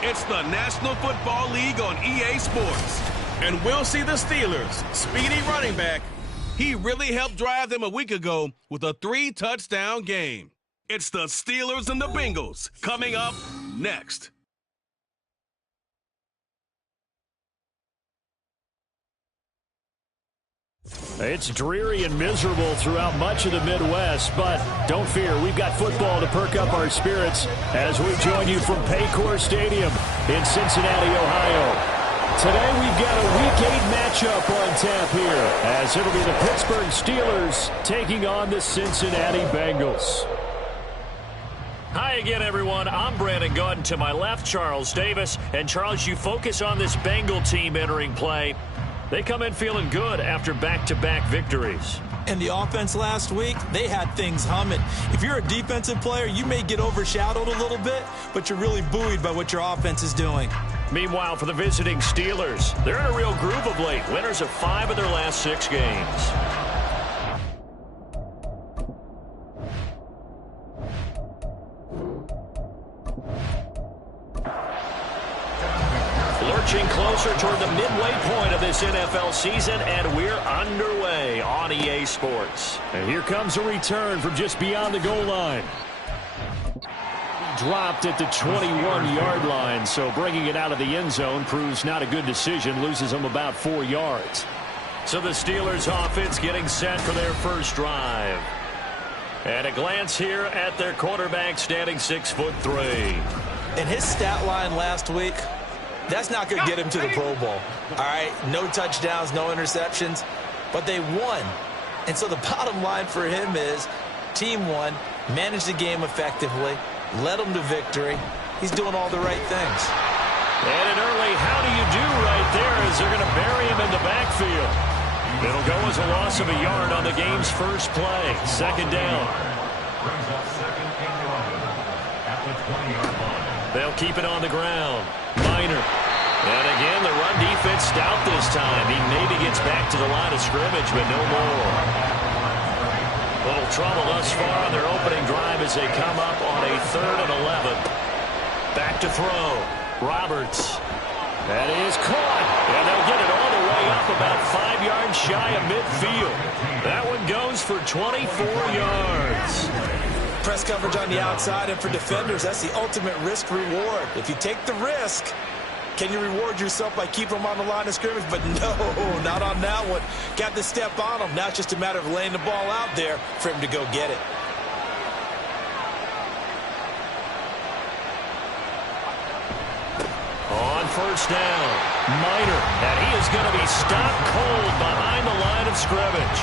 It's the National Football League on EA Sports. And we'll see the Steelers' speedy running back. He really helped drive them a week ago with a 3-touchdown game. It's the Steelers and the Bengals coming up next. It's dreary and miserable throughout much of the Midwest, but don't fear, we've got football to perk up our spirits as we join you from Paycor Stadium in Cincinnati, Ohio. Today we've got a Week 8 matchup on tap here, as it'll be the Pittsburgh Steelers taking on the Cincinnati Bengals. Hi again, everyone. I'm Brandon Gautin. To my left, Charles Davis. And Charles, you focus on this Bengal team entering play. They come in feeling good after back-to-back victories. And the offense last week, they had things humming. If you're a defensive player, you may get overshadowed a little bit, but you're really buoyed by what your offense is doing. Meanwhile, for the visiting Steelers, they're in a real groove of late. Winners of 5 of their last 6 games. Lurching closer toward the midway point of this NFL season, and we're underway on EA Sports. And here comes a return from just beyond the goal line. Dropped at the 21-yard line, so bringing it out of the end zone proves not a good decision, loses them about 4 yards. So the Steelers offense getting set for their first drive. And a glance here at their quarterback, standing 6'3". And his stat line last week, that's not going to get him to the Pro Bowl. All right, no touchdowns, no interceptions, but they won. And so the bottom line for him is team won, managed the game effectively, led them to victory. He's doing all the right things. And an early how do you do right there as they're going to bury him in the backfield. It'll go as a loss of a yard on the game's first play. Second down. They'll keep it on the ground. Minor. And again, the run defense stout this time. He maybe gets back to the line of scrimmage, but no more. Little trouble thus far on their opening drive as they come up on a 3rd and 11. Back to throw. Roberts. That is caught. And they'll get it all the way up about 5 yards shy of midfield. That one goes for 24 yards. Press coverage on the outside, and for defenders, that's the ultimate risk-reward. If you take the risk, can you reward yourself by keeping them on the line of scrimmage? But no, not on that one. Got to step on them. Now it's just a matter of laying the ball out there for him to go get it. On first down, Minor, and he is going to be stopped cold behind the line of scrimmage.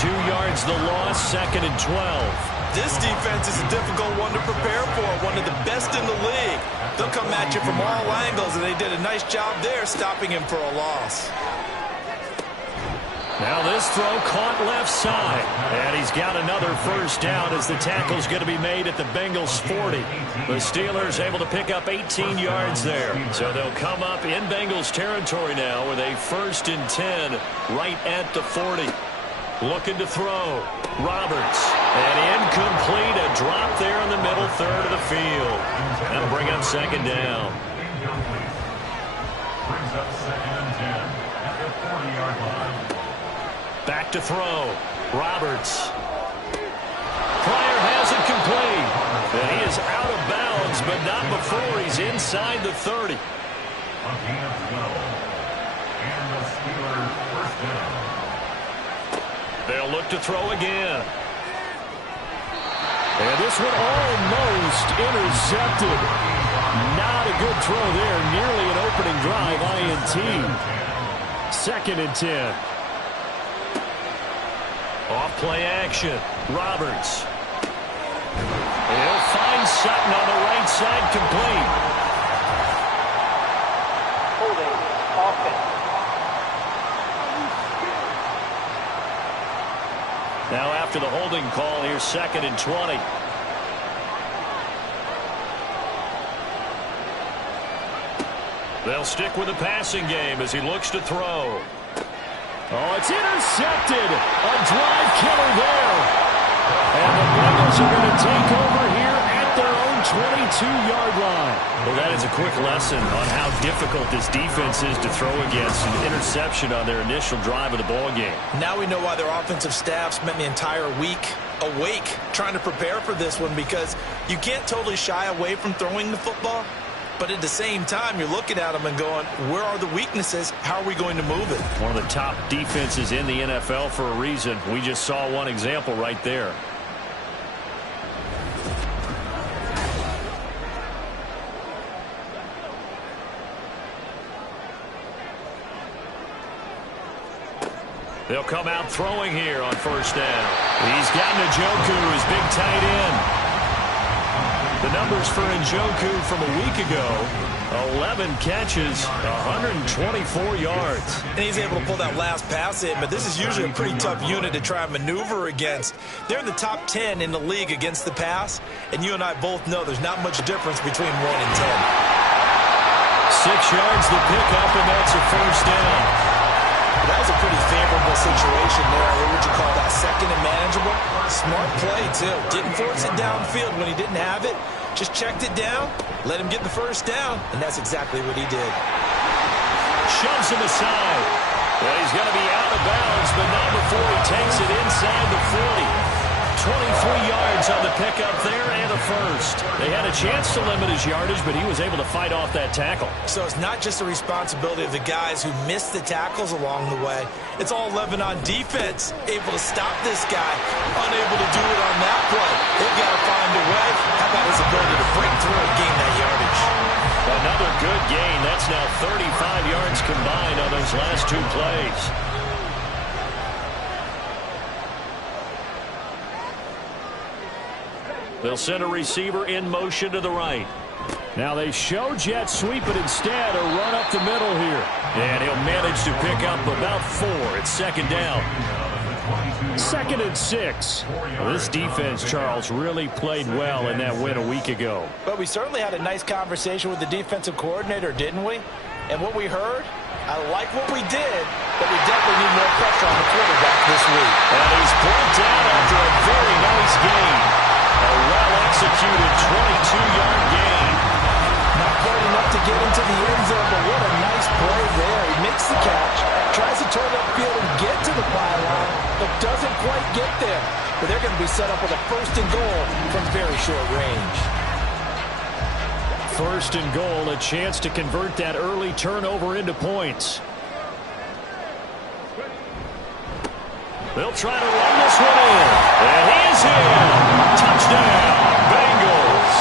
2 yards the loss, 2nd and 12. This defense is a difficult one to prepare for, one of the best in the league. They'll come at you from all angles, and they did a nice job there stopping him for a loss. Now this throw caught left side, and he's got another first down as the tackle's going to be made at the Bengals 40. The Steelers able to pick up 18 yards there, so they'll come up in Bengals territory now with a 1st and 10 right at the 40. Looking to throw. Roberts. And incomplete. A drop there in the middle 3rd of the field. That'll bring up 2nd down. Brings up 2nd and 10 at the 40-yard line. Back to throw. Roberts. Pryor has it complete. And he is out of bounds, but not before he's inside the 30. And the Steelers first down. They'll look to throw again. And this one almost intercepted. Not a good throw there. Nearly an opening drive INT. 2nd and 10. Off play action. Roberts. He'll find Sutton on the right side, complete. Holding offense. Now after the holding call, here's 2nd and 20. They'll stick with the passing game as he looks to throw. Oh, it's intercepted. A drive killer there. And the Bengals are going to take over here at their own 22-yard line. Well, that is a quick lesson on how difficult this defense is to throw against. An interception on their initial drive of the ball game. Now we know why their offensive staff spent the entire week awake trying to prepare for this one, because you can't totally shy away from throwing the football. But at the same time, you're looking at them and going, where are the weaknesses? How are we going to move it? One of the top defenses in the NFL for a reason. We just saw one example right there. They'll come out throwing here on first down. He's got Njoku, his big tight end. The numbers for Njoku from a week ago, 11 catches, 124 yards. And he's able to pull that last pass in, but this is usually a pretty tough unit to try and maneuver against. They're in the top 10 in the league against the pass, and you and I both know there's not much difference between 1 and 10. 6 yards the pickup, and that's a first down. That was a pretty favorable situation there. What would you call that? Second and manageable? Smart play, too. Didn't force it downfield when he didn't have it. Just checked it down, let him get the first down, and that's exactly what he did. Shoves him aside. Well, he's going to be out of bounds, but not before he takes it inside the 40. 23 yards on the pickup there and a first. They had a chance to limit his yardage, but he was able to fight off that tackle. So it's not just the responsibility of the guys who missed the tackles along the way. It's all 11 on defense, able to stop this guy, unable to do it on that play. They've got to find a way. How about his ability to break through and gain that yardage? Another good gain. That's now 35 yards combined on those last 2 plays. They'll send a receiver in motion to the right. Now they show jet sweep, but instead a run up the middle here. And he'll manage to pick up about 4. It's second down. 2nd and 6. Well, this defense, Charles, really played well in that win a week ago. But we certainly had a nice conversation with the defensive coordinator, didn't we? And what we heard, I like what we did, but we definitely need more pressure on the quarterback this week. And he's brought down after a very nice gain. A well-executed 22-yard gain. Not quite enough to get into the end zone, but what a nice play there. He makes the catch, tries to turn upfield and get to the pylon, but doesn't quite get there. But they're going to be set up with a 1st and goal from very short range. 1st and goal, a chance to convert that early turnover into points. They'll try to run this one in. And he's in. Touchdown, Bengals.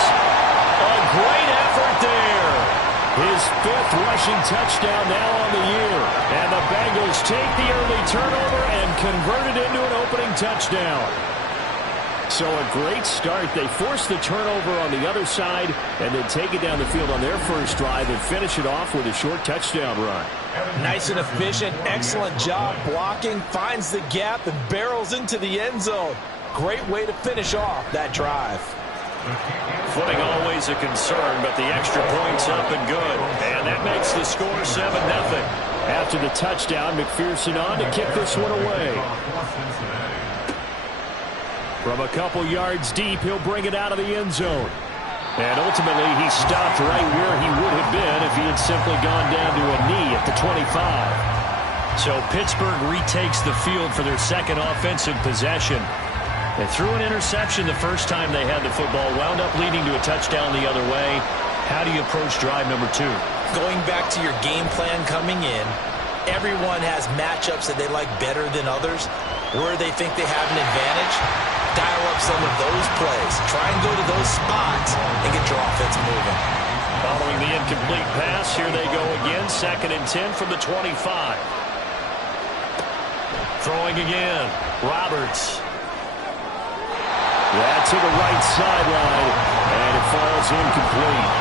A great effort there. His 5th rushing touchdown now on the year. And the Bengals take the early turnover and convert it into an opening touchdown. So a great start. They force the turnover on the other side and then take it down the field on their first drive and finish it off with a short touchdown run. Nice and efficient. Excellent job blocking. Finds the gap and barrels into the end zone. Great way to finish off that drive. Footing always a concern, but the extra point's up and good. And that makes the score 7-0. After the touchdown, McPherson on to kick this one away. From a couple yards deep, he'll bring it out of the end zone. And ultimately, he stopped right where he would have been if he had simply gone down to a knee at the 25. So Pittsburgh retakes the field for their 2nd offensive possession. They threw an interception the first time they had the football, wound up leading to a touchdown the other way. How do you approach drive number 2? Going back to your game plan coming in, everyone has matchups that they like better than others, where they think they have an advantage. Dial up some of those plays. Try and go to those spots and get your offense moving. Following the incomplete pass, here they go again. 2nd and 10 from the 25. Throwing again. Roberts. That to the right sideline, and it falls incomplete.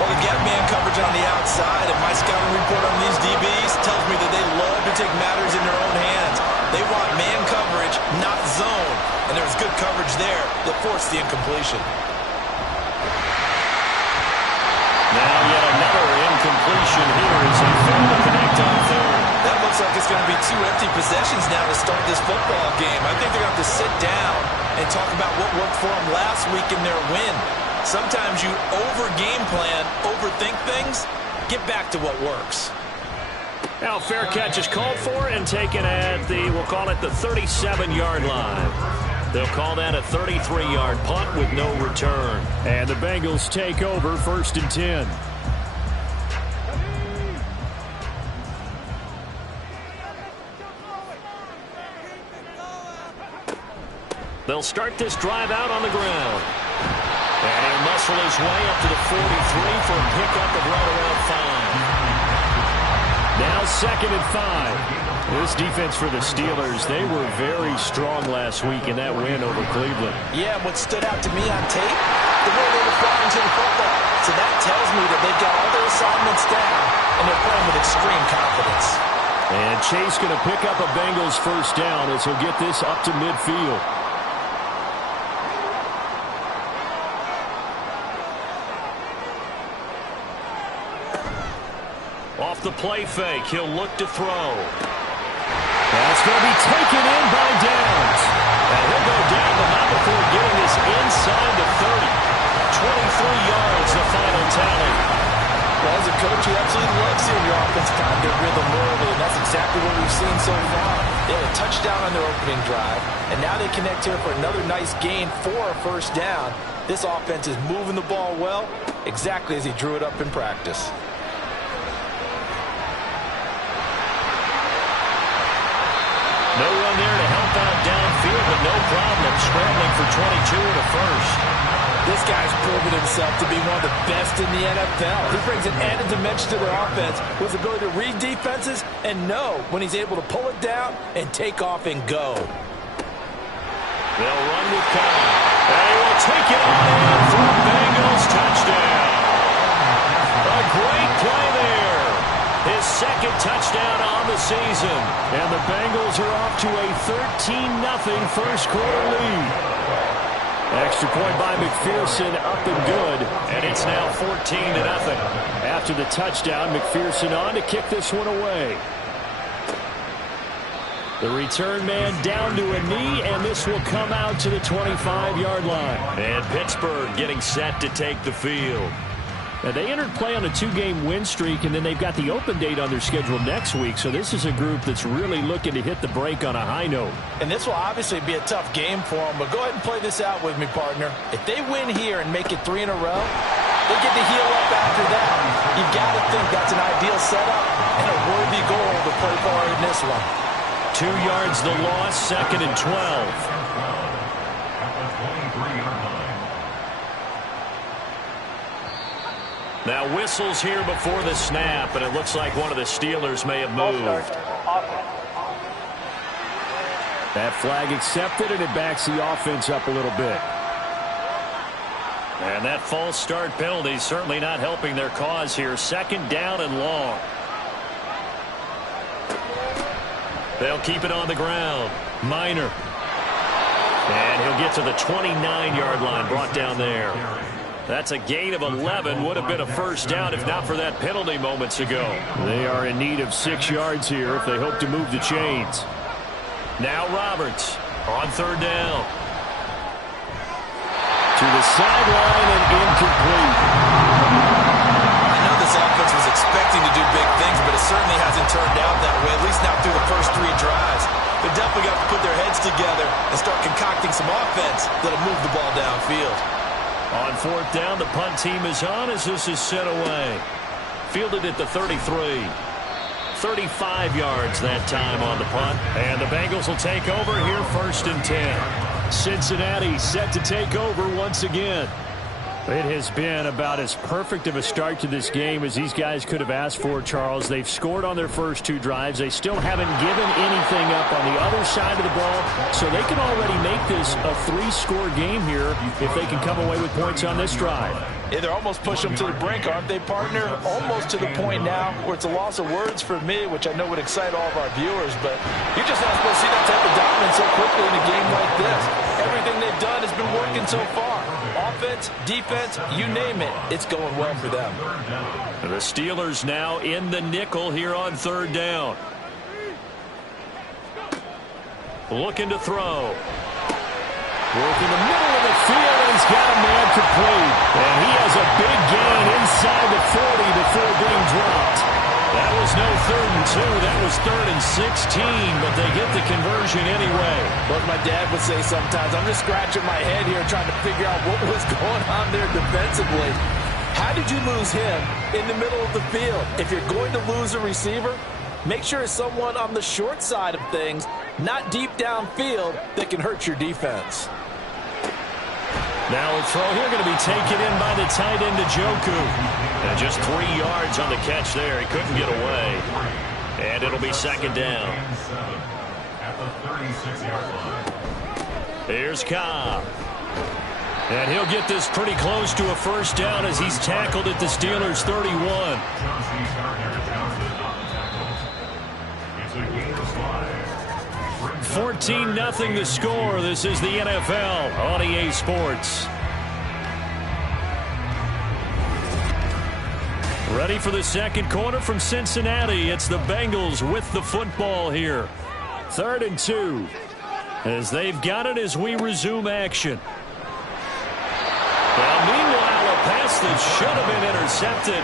Well, the gap man coverage on the outside, and my scouting report on these DBs tells me that they love to take matters in their own hands. They want man coverage, not zone. And there was good coverage there that forced the incompletion. Now yet another incompletion. conversion here as they fail to connect on third. That looks like it's going to be 2 empty possessions now to start this football game. I think they're going to have to sit down and talk about what worked for them last week in their win. Sometimes you over-game plan, overthink things. Get back to what works. Now fair catch is called for and taken at the, we'll call it the 37-yard line. They'll call that a 33-yard punt with no return. And the Bengals take over 1st and 10. They'll start this drive out on the ground. And he'll muscle his way up to the 43 for a pickup of right around 5. Now 2nd and 5. This defense for the Steelers, they were very strong last week in that win over Cleveland. Yeah, what stood out to me on tape, the way they were flying to the football. So that tells me that they've got all their assignments down, and they're playing with extreme confidence. And Chase going to pick up a Bengals first down as he'll get this up to midfield. Off the play fake, he'll look to throw. That's going to be taken in by Downs. And he'll go down, but not before getting this inside the 30. 23 yards, the final tally. Well, as a coach, you absolutely love seeing your offense find their rhythm early, and that's exactly what we've seen so far. They had a touchdown on their opening drive, and now they connect here for another nice gain for a first down. This offense is moving the ball well, exactly as he drew it up in practice. No run there to help out downfield, but no problem. Scrambling for 22 and a first. This guy's proven himself to be one of the best in the NFL. He brings an added dimension to their offense with his ability to read defenses and know when he's able to pull it down and take off and go. They'll run with Kyle. And he will take it on in for a Bengals touchdown. A great play there. His 2nd touchdown on the season. And the Bengals are off to a 13-0 first quarter lead. Extra point by McPherson, up and good. And it's now 14-0. After the touchdown, McPherson on to kick this one away. The return man down to a knee, and this will come out to the 25-yard line. And Pittsburgh getting set to take the field. Now, they entered play on a 2-game win streak, and then they've got the open date on their schedule next week. So this is a group that's really looking to hit the break on a high note. And this will obviously be a tough game for them, but go ahead and play this out with me, partner. If they win here and make it 3 in a row, they get to heal up after that. You've got to think that's an ideal setup and a worthy goal to play for in this one. 2 yards the loss, 2nd and 12. Now whistles here before the snap, and it looks like one of the Steelers may have moved. That flag accepted, and it backs the offense up a little bit. And that false start penalty certainly not helping their cause here. 2nd down and long. They'll keep it on the ground. Minor. And he'll get to the 29-yard line, brought down there. That's a gain of 11. Would have been a first down if not for that penalty moments ago. They are in need of 6 yards here if they hope to move the chains. Now Roberts on 3rd down. To the sideline and incomplete. I know this offense was expecting to do big things, but it certainly hasn't turned out that way, at least not through the first 3 drives. They're definitely got to put their heads together and start concocting some offense that'll move the ball downfield. On 4th down, the punt team is on as this is set away. Fielded at the 33. 35 yards that time on the punt. And the Bengals will take over here 1st and 10. Cincinnati set to take over once again. It has been about as perfect of a start to this game as these guys could have asked for, Charles. They've scored on their first 2 drives. They still haven't given anything up on the other side of the ball, so they can already make this a 3-score game here if they can come away with points on this drive. Yeah, they're almost pushing them to the brink, aren't they, partner? Almost to the point now where it's a loss of words for me, which I know would excite all of our viewers, but you're just not supposed to see that type of dominance so quickly in a game like this. Everything they've done has been working working so far. Offense, defense, you name it, it's going well for them. The Steelers now in the nickel here on third down. Looking to throw. Working the middle of the field, and he's got a man complete. And he has a big gain inside the 40 before being dropped. That was no 3rd and 2. That was 3rd and 16, but they get the conversion anyway. What my dad would say sometimes, I'm just scratching my head here trying to figure out what was going on there defensively. How did you lose him in the middle of the field? If you're going to lose a receiver, make sure it's someone on the short side of things, not deep downfield, that can hurt your defense. Now a throw here going to be taken in by the tight end Njoku. And just 3 yards on the catch there. He couldn't get away. And it'll be second down. Here's Cobb. And he'll get this pretty close to a first down as he's tackled at the Steelers' 31. 14-0 the score. This is the NFL on EA Sports. Ready for the second quarter from Cincinnati. It's the Bengals with the football here. 3rd and 2. As they've got it as we resume action. Well, meanwhile, a pass that should have been intercepted,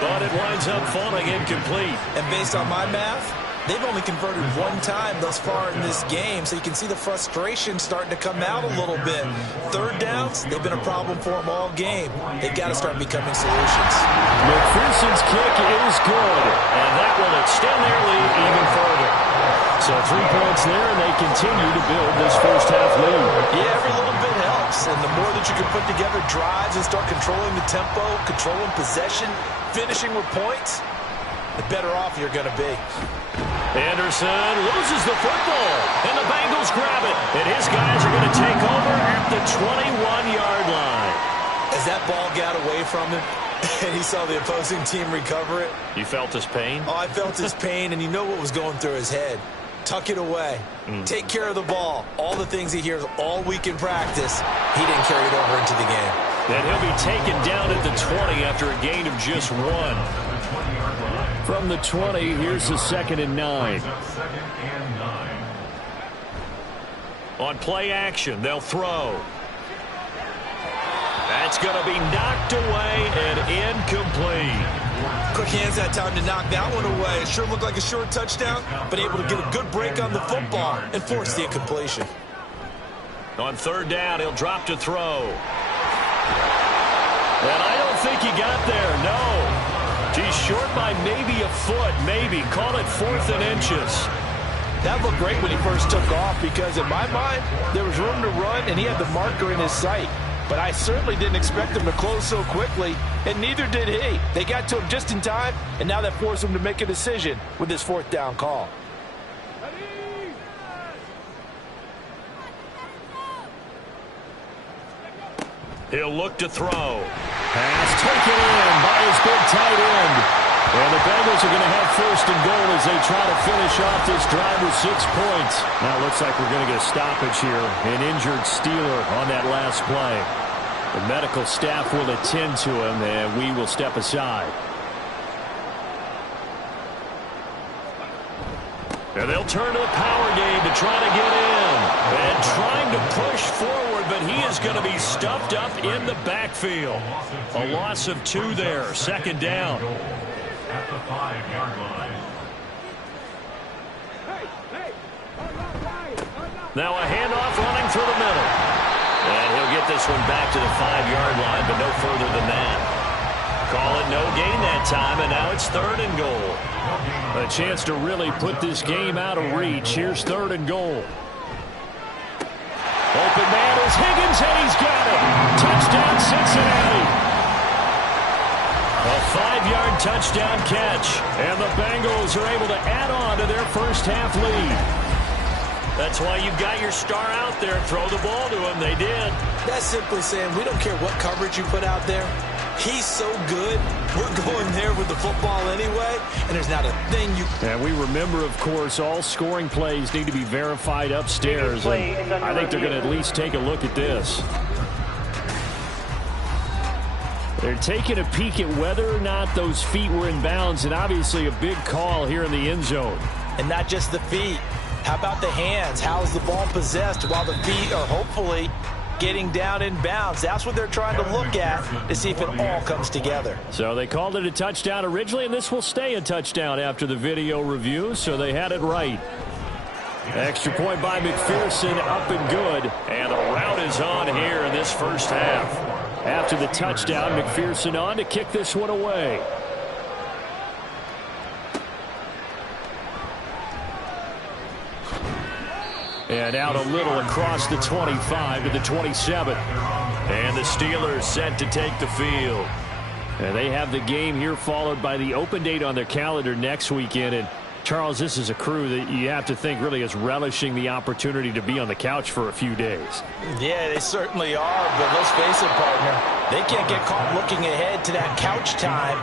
but it winds up falling incomplete. And based on my math, they've only converted 1 time thus far in this game, so you can see the frustration starting to come out a little bit. 3rd downs, they've been a problem for them all game. They've got to start becoming solutions. McPherson's kick is good, and that will extend their lead even further. So 3 points there, and they continue to build this first half lead. Yeah, every little bit helps, and the more that you can put together drives and start controlling the tempo, controlling possession, finishing with points, the better off you're going to be. Anderson loses the football, and the Bengals grab it. And his guys are going to take over at the 21-yard line. As that ball got away from him, and he saw the opposing team recover it. You felt his pain? Oh, I felt his pain, and you know what was going through his head. Tuck it away. Take care of the ball. All the things he hears all week in practice, he didn't carry it over into the game. And he'll be taken down at the 20 after a gain of just 1. From the 20, here's the 2nd and 9. On play action, they'll throw. That's going to be knocked away and incomplete. Quick hands that time to knock that one away. It sure looked like a short touchdown, but able to get a good break on the football and force the incompletion. On 3rd down, he'll drop to throw. And I don't think he got there, no. He's short by maybe a foot, maybe. Call it 4th and inches. That looked great when he first took off because, in my mind, there was room to run, and he had the marker in his sight. But I certainly didn't expect him to close so quickly, and neither did he. They got to him just in time, and now that forced him to make a decision with his 4th down call. He'll look to throw. Pass taken in by his big tight end. And the Bengals are going to have 1st and goal as they try to finish off this drive with 6 points. Now it looks like we're going to get a stoppage here. An injured Steeler on that last play. The medical staff will attend to him, and we will step aside. And they'll turn to the power game to try to get in. And trying to push forward, but he is going to be stuffed up in the backfield. A loss of 2 there. 2nd down. At the 5-yard line. Now a handoff running through the middle. And he'll get this one back to the 5-yard line, but no further than that. Call it no gain that time, and now it's 3rd and goal. A chance to really put this game out of reach. Here's 3rd and goal. Open man is Higgins, and he's got it. Touchdown, Cincinnati. A 5-yard touchdown catch, and the Bengals are able to add on to their first half lead. That's why you've got your star out there. Throw the ball to him. They did. That's simply saying we don't care what coverage you put out there. He's so good. We're going there with the football anyway, and there's not a thing you... And we remember, of course, all scoring plays need to be verified upstairs. And I think they're going to at least take a look at this. They're taking a peek at whether or not those feet were in bounds, and obviously a big call here in the end zone. And not just the feet. How about the hands? How is the ball possessed while the feet are hopefully getting down in bounds? That's what they're trying to look at to see if it all comes together. So they called it a touchdown originally, and this will stay a touchdown after the video review, so they had it right. Extra point by McPherson, up and good. And the route is on here in this first half. After the touchdown, McPherson on to kick this one away. And out a little across the 25 to the 27. And the Steelers set to take the field. And they have the game here followed by the open date on their calendar next weekend. And Charles, this is a crew that you have to think really is relishing the opportunity to be on the couch for a few days. Yeah, they certainly are, but let's face it, partner. They can't get caught looking ahead to that couch time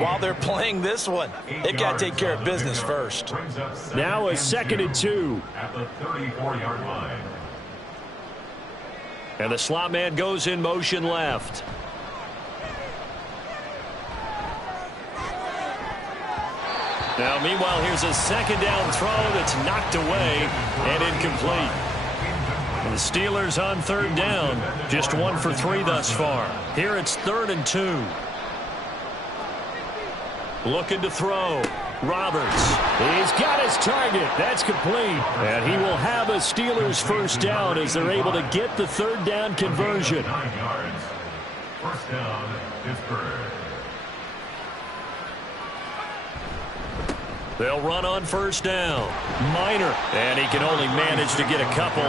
while they're playing this one. They've got to take care of business first. Now a 2nd and 2. At the 34-yard line. And the slot man goes in motion left. Now, meanwhile, here's a 2nd down throw that's knocked away and incomplete. And the Steelers on 3rd down, just 1 for 3 thus far. Here it's 3rd and 2. Looking to throw. Roberts. He's got his target. That's complete. And he will have a Steelers first down as they're able to get the 3rd down conversion. 9 yards. First down, Pittsburgh. They'll run on 1st down. Minor. And he can only manage to get a couple.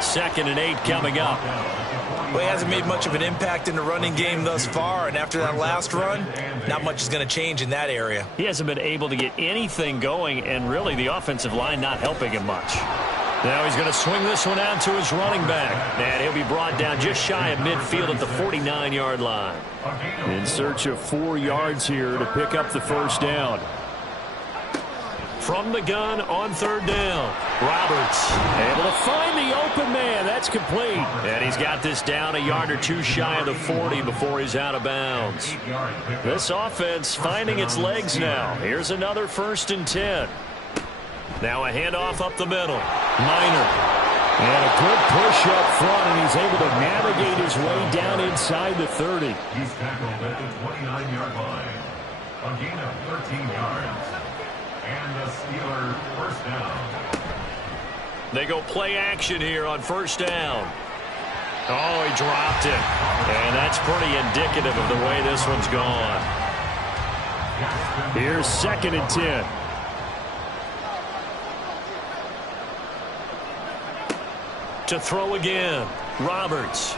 2nd and 8 coming up. Well, he hasn't made much of an impact in the running game thus far, and after that last run, not much is going to change in that area. He hasn't been able to get anything going, and really the offensive line not helping him much. Now he's going to swing this one out to his running back. And he'll be brought down just shy of midfield at the 49-yard line. In search of 4 yards here to pick up the first down. From the gun on 3rd down. Roberts able to find the open man. That's complete. And he's got this down a yard or 2 shy of the 40 before he's out of bounds. This offense finding its legs now. Here's another 1st and 10. Now a handoff up the middle. Minor. And a good push up front, and he's able to navigate his way down inside the 30. He's tackled at the 29-yard line. A gain of 13 yards. And the Steelers first down. They go play action here on 1st down. Oh, he dropped it. And that's pretty indicative of the way this one's gone. Here's 2nd and 10. To throw again. Roberts.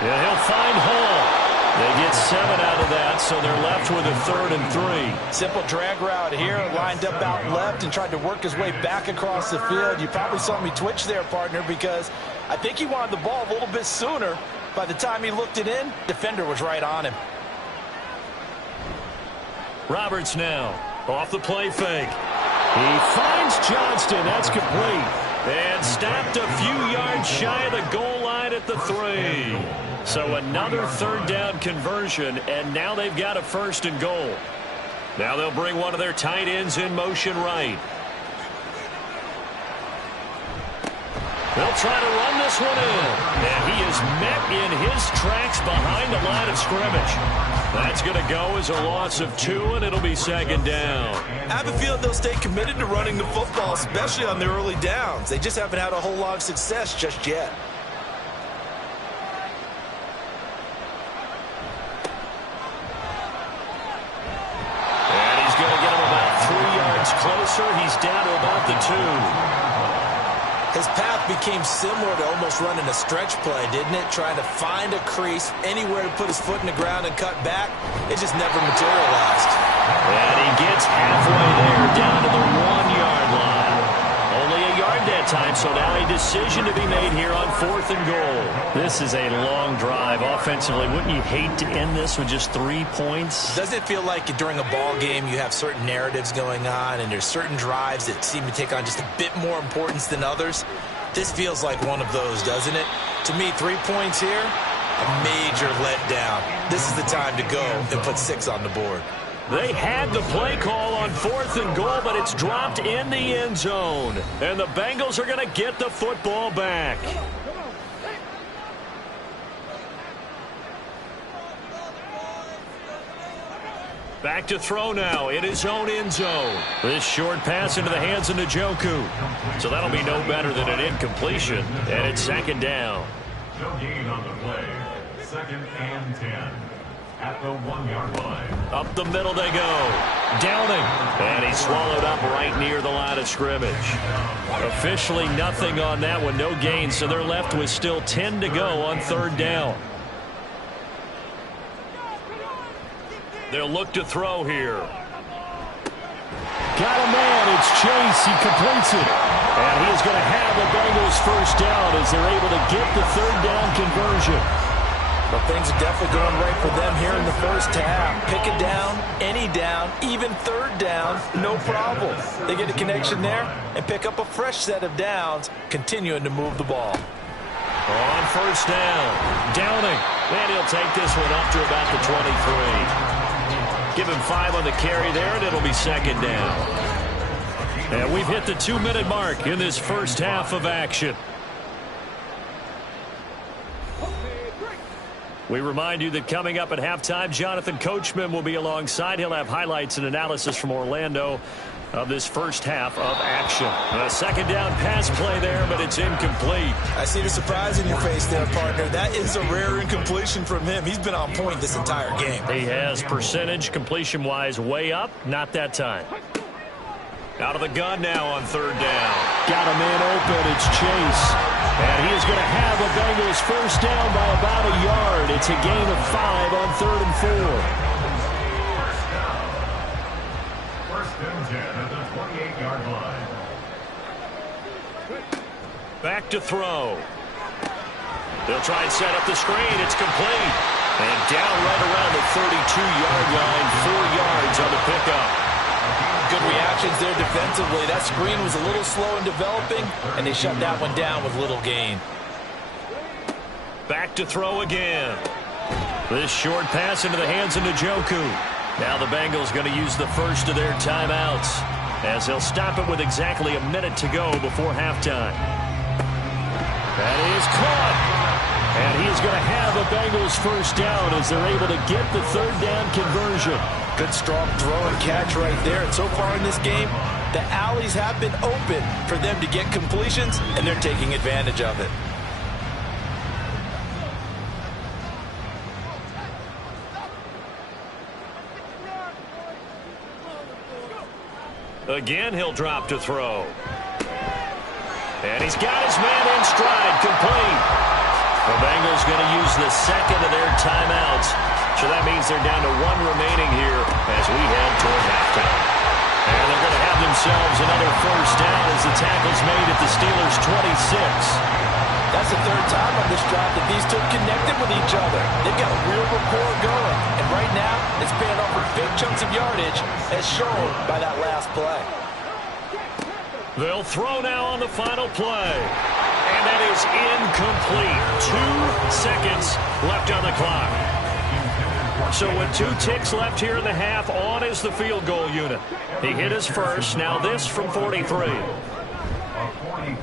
And he'll find Hall. They get 7 out of that, so they're left with a 3rd and 3. Simple drag route here, lined up out left and tried to work his way back across the field. You probably saw me twitch there, partner, because I think he wanted the ball a little bit sooner. By the time he looked it in, defender was right on him. Roberts now off the play fake. He finds Johnston. That's complete. And stopped a few yards shy of the goal line at the 3. So another 3rd down conversion, and now they've got a 1st and goal. Now they'll bring one of their tight ends in motion right. They'll try to run this one in. And he is met in his tracks behind the line of scrimmage. That's going to go as a loss of 2, and it'll be 2nd down. I have a feeling they'll stay committed to running the football, especially on their early downs. They just haven't had a whole lot of success just yet. And he's going to get him about 3 yards closer. He's down to about the 2. His path became similar to almost running a stretch play, didn't it? Trying to find a crease, anywhere to put his foot in the ground and cut back. It just never materialized. And he gets halfway there, down to the 1-yard line. Only a yard that time, so now a decision to be made here on 4th and goal. This is a long drive offensively. Wouldn't you hate to end this with just 3 points? Doesn't it feel like during a ball game you have certain narratives going on and there's certain drives that seem to take on just a bit more importance than others? This feels like one of those, doesn't it? To me, 3 points here, A major letdown. This is the time to go and put 6 on the board. They had the play call on 4th and goal, but it's dropped in the end zone. And the Bengals are going to get the football back. Back to throw now in his own end zone. This short pass into the hands of Njoku. So that'll be no better than an incompletion. And it's 2nd down. No gain on the play. 2nd and 10. At the 1-yard line. Up the middle they go. Downing. And he's swallowed up right near the line of scrimmage. Officially nothing on that one. No gain. So they're left with still 10 to go on 3rd down. They'll look to throw here. Got a man. It's Chase. He completes it. And he's going to have the Bengals 1st down as they're able to get the 3rd down conversion. But things are definitely going right for them here in the first half. Pick a down, any down, even 3rd down, no problem. They get a connection there and pick up a fresh set of downs, continuing to move the ball. On 1st down, Downing. And he'll take this one up to about the 23. Give him 5 on the carry there, and it'll be 2nd down. And we've hit the 2-minute mark in this first half of action. We remind you that coming up at halftime, Jonathan Coachman will be alongside. He'll have highlights and analysis from Orlando of this first half of action. A 2nd down pass play there, but it's incomplete. I see the surprise in your face there, partner. That is a rare incompletion from him. He's been on point this entire game. He has percentage completion-wise way up. Not that time. Out of the gun now on 3rd down. Got a man open. It's Chase. And he is going to have a Bengals 1st down by about a yard. It's a gain of 5 on 3rd and 4. 1st and 10 at the 28-yard line. Back to throw. They'll try and set up the screen. It's complete. And down right around the 32-yard line. 4 yards on the pickup. Good reactions there defensively. That screen was a little slow in developing, and they shut that one down with little gain. Back to throw again. This short pass into the hands of Njoku. Now the Bengals going to use the first of their timeouts as they'll stop it with exactly a minute to go before halftime. That is caught. And he's going to have a Bengals 1st down as they're able to get the 3rd down conversion. Good strong throw and catch right there. And so far in this game, the alleys have been open for them to get completions, and they're taking advantage of it. Again, he'll drop to throw. And he's got his man in stride, complete. The Bengals going to use the 2nd of their timeouts. So that means they're down to 1 remaining here as we head toward halftime. And they're going to have themselves another 1st down as the tackle's made at the Steelers' 26. That's the 3rd time on this drive that these two connected with each other. They've got a real rapport going. And right now, it's paying off for big chunks of yardage as shown by that last play. They'll throw now on the final play. And that is incomplete. 2 seconds left on the clock. So with 2 ticks left here in the half, on is the field goal unit. He hit his first. Now this from 43.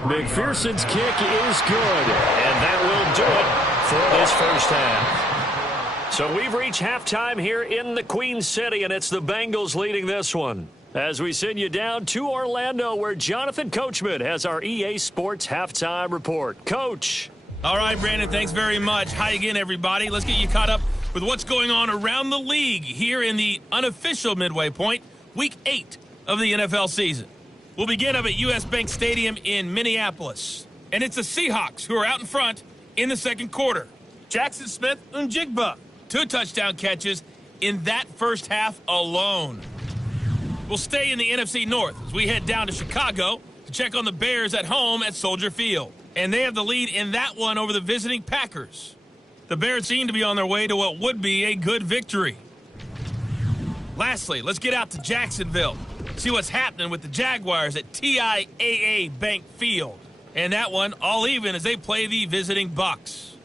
McPherson's kick is good. And that will do it for this first half. So we've reached halftime here in the Queen City, and it's the Bengals leading this one. As we send you down to Orlando, where Jonathan Coachman has our EA Sports halftime report. Coach. All right, Brandon, thanks very much. Hi again, everybody. Let's get you caught up with what's going on around the league here in the unofficial midway point, Week 8 of the NFL season. We'll begin up at U.S. Bank Stadium in Minneapolis. And it's the Seahawks who are out in front in the 2nd quarter. Jackson Smith and Jigba, 2 touchdown catches in that first half alone. We'll stay in the NFC North as we head down to Chicago to check on the Bears at home at Soldier Field. And they have the lead in that one over the visiting Packers. The Bears seem to be on their way to what would be a good victory. Lastly, let's get out to Jacksonville. See what's happening with the Jaguars at TIAA Bank Field. And that one all even as they play the visiting Bucs.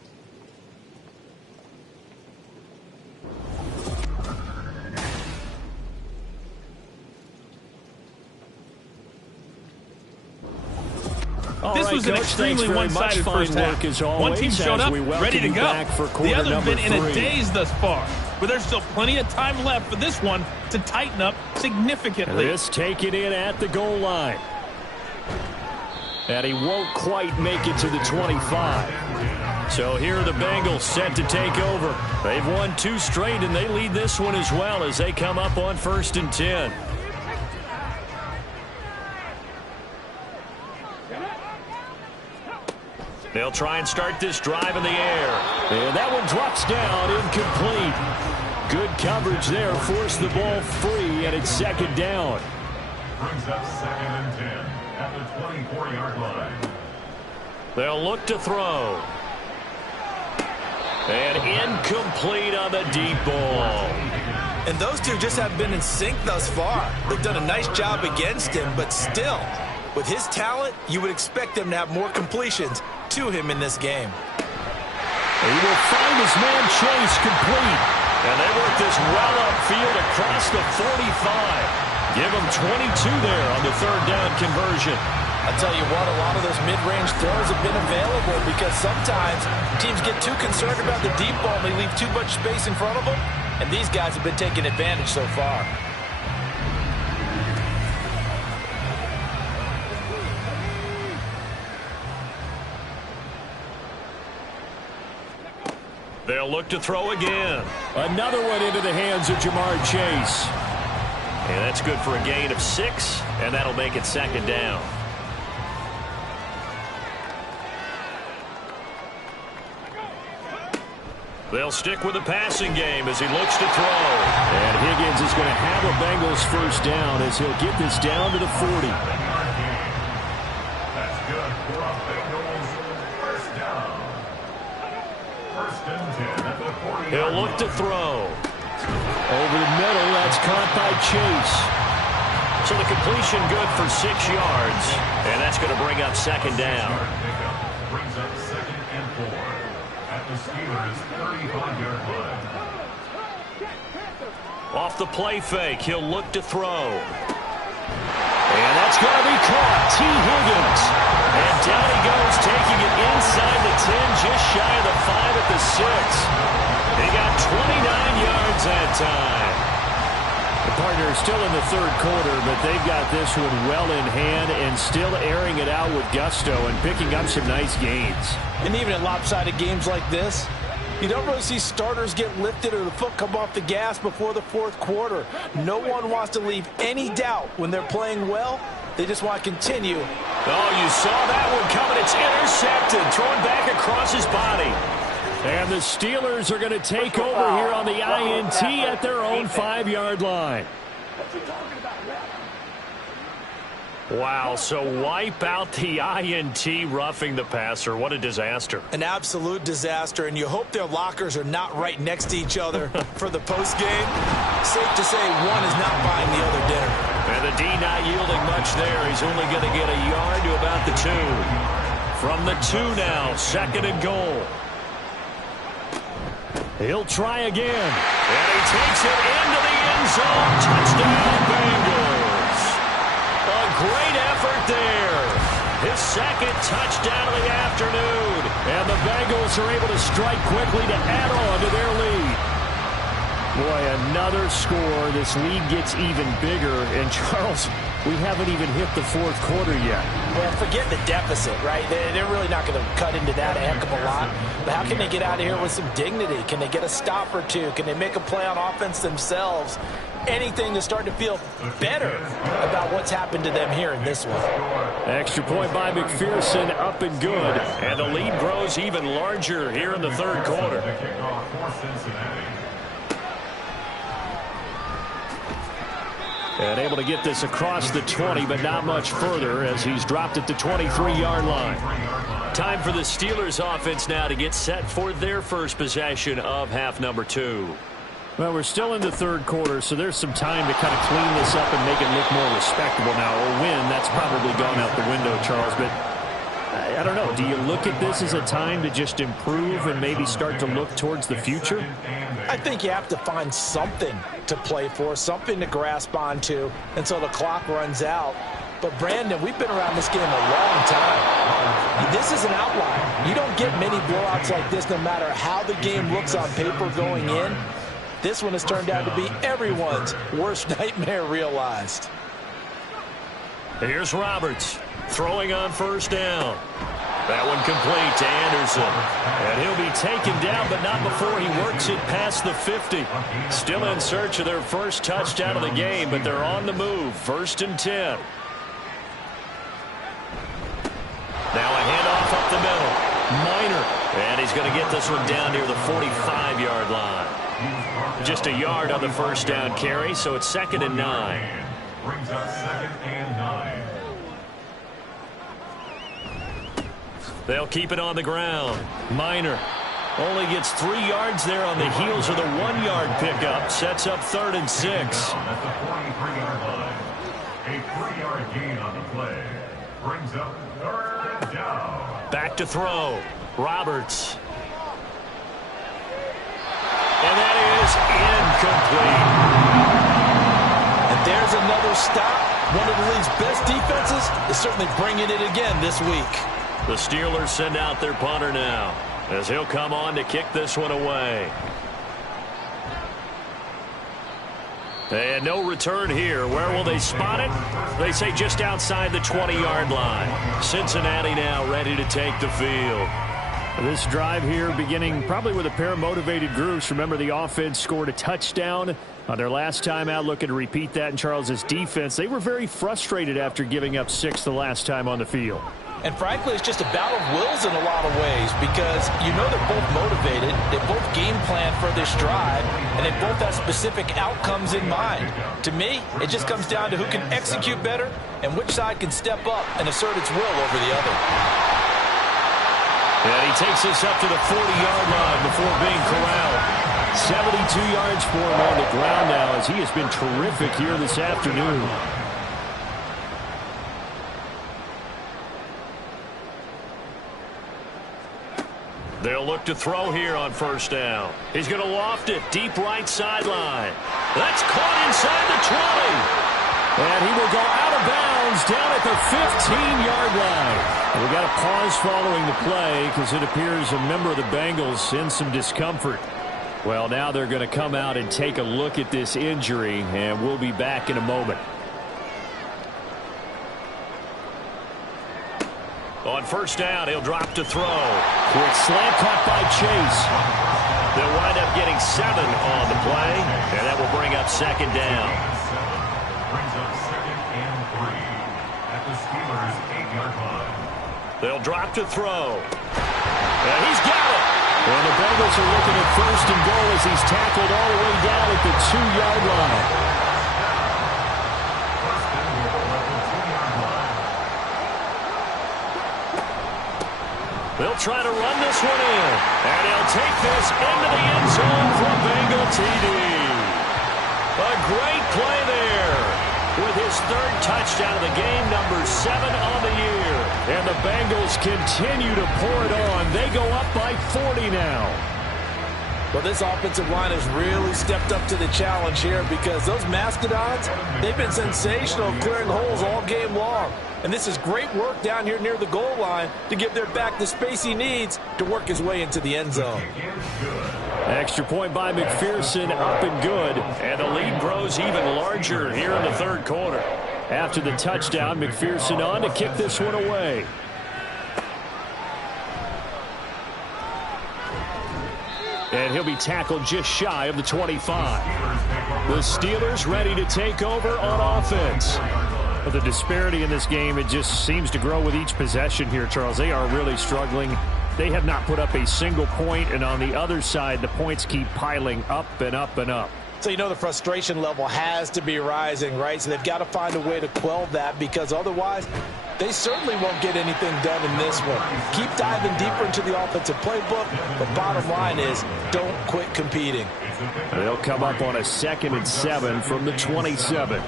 was an extremely one-sided first half. One team showed up, ready to go. The other's been in a daze thus far. But there's still plenty of time left for this one to tighten up significantly. This taken in at the goal line. And he won't quite make it to the 25. So here are the Bengals set to take over. They've won 2 straight, and they lead this one as well as they come up on 1st and 10. They'll try and start this drive in the air. And that one drops down, incomplete. Good coverage there, forced the ball free, and it's 2nd down. Brings up 2nd and 10 at the 24-yard line. They'll look to throw. And incomplete on the deep ball. And those two just haven't been in sync thus far. They've done a nice job against him, but still, with his talent, you would expect them to have more completions to him in this game. He will find his man Chase complete. And they work this well upfield across the 45. Give him 22 there on the 3rd down conversion. I'll tell you what, a lot of those mid-range throws have been available because sometimes teams get too concerned about the deep ball and they leave too much space in front of them. And these guys have been taking advantage so far. They'll look to throw again. Another one into the hands of Jamar Chase. And that's good for a gain of 6, and that'll make it 2nd down. They'll stick with the passing game as he looks to throw. And Higgins is going to have a Bengals 1st down as he'll get this down to the 40. That's good for a Bengals 1st down. 1st and 10 at the 40. He'll look to throw. Over the middle, that's caught by Chase. So the completion good for 6 yards, and that's going to bring up 2nd down. Brings up 2nd and 4 at the Steelers' 35-yard line. Off the play fake, he'll look to throw. And that's going to be caught. T. Higgins. And down he goes, taking it inside the 10, just shy of the 5 at the 6. He got 29 yards that time. The partner is still in the 3rd quarter, but they've got this one well in hand and still airing it out with gusto and picking up some nice gains. And even in lopsided games like this, you don't really see starters get lifted or the foot come off the gas before the 4th quarter. No one wants to leave any doubt when they're playing well. They just want to continue. Oh, you saw that one coming. It's intercepted, thrown back across his body. And the Steelers are going to take over here on the INT at their own 5-yard line. Wow, so wipe out the INT roughing the passer. What a disaster. An absolute disaster, and you hope their lockers are not right next to each other for the postgame. Safe to say one is not buying the other dinner. And the D not yielding much there. He's only going to get a yard to about the 2. From the 2 now, 2nd and goal. He'll try again. And he takes it into the end zone. Touchdown, Bengals. A great effort there. His 2nd touchdown of the afternoon. And the Bengals are able to strike quickly to add on to their lead. Boy, another score. This lead gets even bigger. And Charles, we haven't even hit the 4th quarter yet. Well, forget the deficit, right? They're really not going to cut into that a heck of a lot. But how can they get out of here with some dignity? Can they get a stop or two? Can they make a play on offense themselves? Anything to start to feel better about what's happened to them here in this one. Extra point by McPherson, up and good. And the lead grows even larger here in the 3rd quarter. And able to get this across the 20, but not much further as he's dropped at the 23-yard line. Time for the Steelers offense now to get set for their first possession of half number 2. Well, we're still in the 3rd quarter, so there's some time to kind of clean this up and make it look more respectable now. A win, that's probably gone out the window, Charles, but I don't know. Do you look at this as a time to just improve and maybe start to look towards the future? I think you have to find something to play for, something to grasp onto until the clock runs out. But, Brandon, we've been around this game a long time. This is an outlier. You don't get many blowouts like this no matter how the game looks on paper going in. This one has turned out to be everyone's worst nightmare realized. Here's Roberts throwing on first down. That one complete to Anderson. And he'll be taken down, but not before he works it past the 50. Still in search of their first touchdown of the game, but they're on the move. 1st and 10. Now a handoff up the middle. Minor. And he's going to get this one down near the 45-yard line. Just a yard on the first down carry, so it's 2nd and 9. Brings up 2nd and 9. They'll keep it on the ground. Minor only gets 3 yards there on the heels of the 1-yard pickup. Sets up 3rd and 6. At the 43-yard line. A 3-yard gain on the play. Brings up 3rd and down. Back to throw. Roberts. And that is incomplete. And there's another stop. One of the league's best defenses is certainly bringing it again this week. The Steelers send out their punter now, as he'll come on to kick this one away. And no return here. Where will they spot it? They say just outside the 20-yard line. Cincinnati now ready to take the field. This drive here beginning probably with a pair of motivated groups. Remember, the offense scored a touchdown on their last time out, looking to repeat that in Charles's defense. They were very frustrated after giving up 6 the last time on the field. And frankly, it's just a battle of wills in a lot of ways because you know they're both motivated, they both game plan for this drive, and they both have specific outcomes in mind. To me, it just comes down to who can execute better and which side can step up and assert its will over the other. And he takes this up to the 40-yard line before being corralled. 72 yards for him on the ground now as he has been terrific here this afternoon. They'll look to throw here on first down. He's going to loft it deep right sideline. That's caught inside the 20. And he will go out of bounds down at the 15-yard line. We got a pause following the play because it appears a member of the Bengals in some discomfort. Well, now they're going to come out and take a look at this injury, and we'll be back in a moment. On first down, he'll drop to throw. Quick slant caught by Chase. They'll wind up getting 7 on the play, and that will bring up 2nd down. Brings up 2nd and 3 at the Steelers' 8-yard line. They'll drop to throw. And he's got it. And the Bengals are looking at 1st and goal as he's tackled all the way down at the 2-yard line. They'll try to run this one in. And he'll take this into the end zone for a Bengal TD. A great play there with his 3rd touchdown of the game, number 7 on the year. And the Bengals continue to pour it on. They go up by 40 now. Well, this offensive line has really stepped up to the challenge here because those Mastodons, they've been sensational clearing holes all game long. And this is great work down here near the goal line to give their back the space he needs to work his way into the end zone. Extra point by McPherson, up and good. And the lead grows even larger here in the 3rd quarter. After the touchdown, McPherson on to kick this one away. And he'll be tackled just shy of the 25. The Steelers ready to take over on offense. But the disparity in this game, it just seems to grow with each possession here, Charles. They are really struggling. They have not put up a single point, and on the other side, the points keep piling up and up and up. So you know the frustration level has to be rising, right? So they've got to find a way to quell that because otherwise they certainly won't get anything done in this one. Keep diving deeper into the offensive playbook, but bottom line is don't quit competing. They'll come up on a 2nd and 7 from the 27.